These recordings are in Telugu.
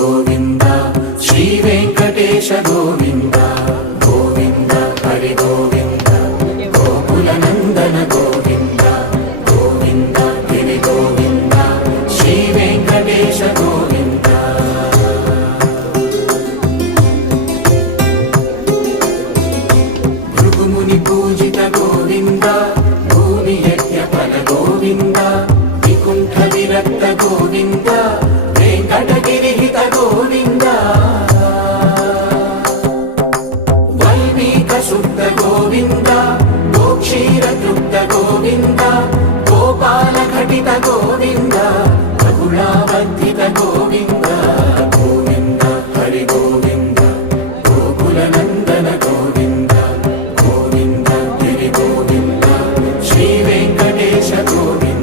గోవింద శ్రీ వెంకటేశ గోవింద గోవింద హరి గోవింద గోకుల నందన గోవింద గోవింద గిరి గోవింద శ్రీ వెంకటేశ గోవింద భృగుముని పూజిత గోవింద భూమి యజ్ఞ ఫల గోవింద వికుంఠ విరక్త గోవింద వెంకటగిరిహిత గోవింద వల్మీక శుద్ధ గోవింద గోక్షీర తృప్త గోవింద గోపాల ఘటిత గోవింద బహుళావర్ధిత గోవింద గోవింద హరి గోవింద గోకుల నందన గోవింద గోవింద గిరి గోవింద శ్రీ వెంకటేశ గోవింద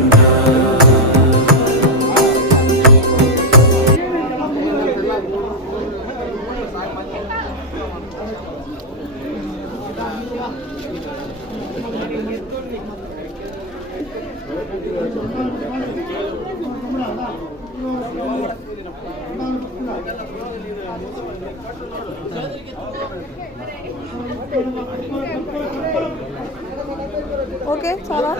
ఓకే చాలా